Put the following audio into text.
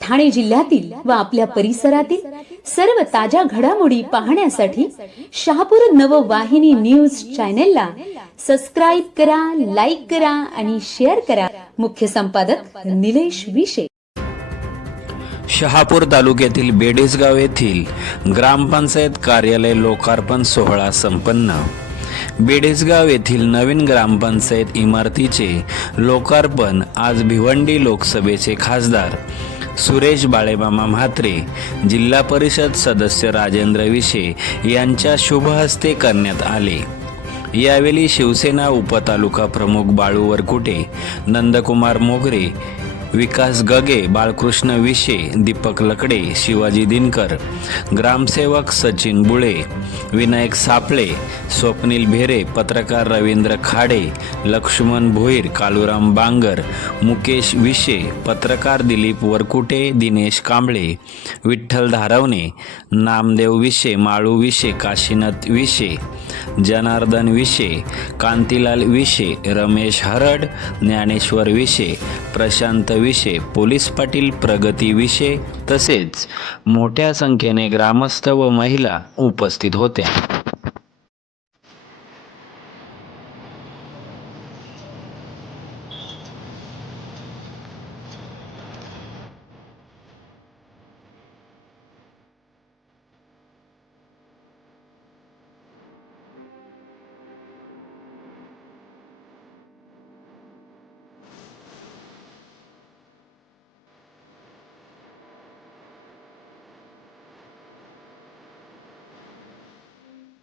ठाणे जिल्ह्यातील व आपल्या परिसरातील सर्व ताज्या घडामोडी पाहण्यासाठी शहापूर नववाहिनी न्यूज चॅनेलला सबस्क्राईब करा लाईक करा आणि शेअर करा. मुख्य संपादक निलेश विशे. शहापूर तालुक्यातील बेडेसगाव येथील ग्रामपंचायत कार्यालय लोकार्पण सोहळा संपन्न. बेडेसगाव येथील नवीन ग्रामपंचायत इमारतीचे लोकार्पण आज भिवंडी लोकसभेचे खासदार सुरेश बाळेमामा म्हात्रे जिल्हा परिषद सदस्य राजेंद्र विशे यांच्या शुभहस्ते करण्यात आले. यावेळी शिवसेना उपतालुका प्रमुख बाळू वरकुटे नंदकुमार मोगरे विकास गगे बाळकृष्ण विशे दीपक लकडे शिवाजी दिनकर ग्रामसेवक सचिन बुळे विनायक सापळे स्वप्नील भेरे पत्रकार रवींद्र खाडे लक्ष्मण भोईर कालुराम बांगर मुकेश विशे पत्रकार दिलीप वरकुटे दिनेश कांबळे विठ्ठल धारवणे नामदेव विशे माळू विशे काशीनाथ विशे जनार्दन विशे कांतीलाल विशे रमेश हरड ज्ञानेश्वर विशे प्रशांत विषय पोलीस पाटील प्रगती तसेच मोठ्या संख्येने ग्रामस्थ व महिला उपस्थित होत्या.